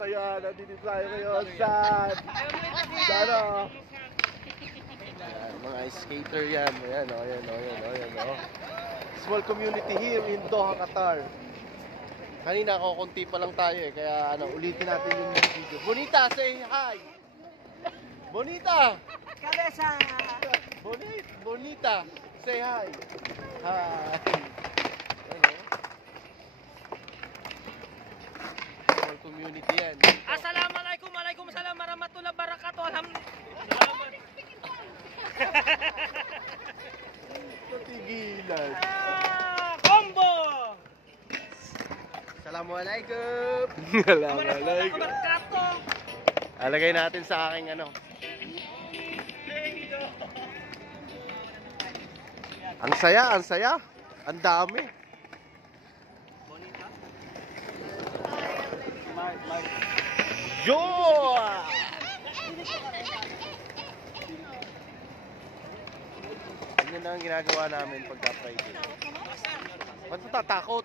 Ayan, nandito tayo ngayon sa ano? Ayan, mga skater yan. Ayan, ayan. Small community here in Doha, Qatar. Kanina konti pa lang tayo eh, kaya ulitin natin yung video. Bonita, say hi! Bonita! Cabeza! Bonita, say hi! Hi! Small community yan. Assalamualaikum, waalaikumsalam warahmatullahi wabarakatuh. Alhamdulillah. Patigilan. Combo! Assalamualaikum. Assalamualaikum. Alagay natin sa aking Ang saya. Ang dami. Joy! Ganyan na ang ginagawa namin pagka Friday. Ba't natatakot?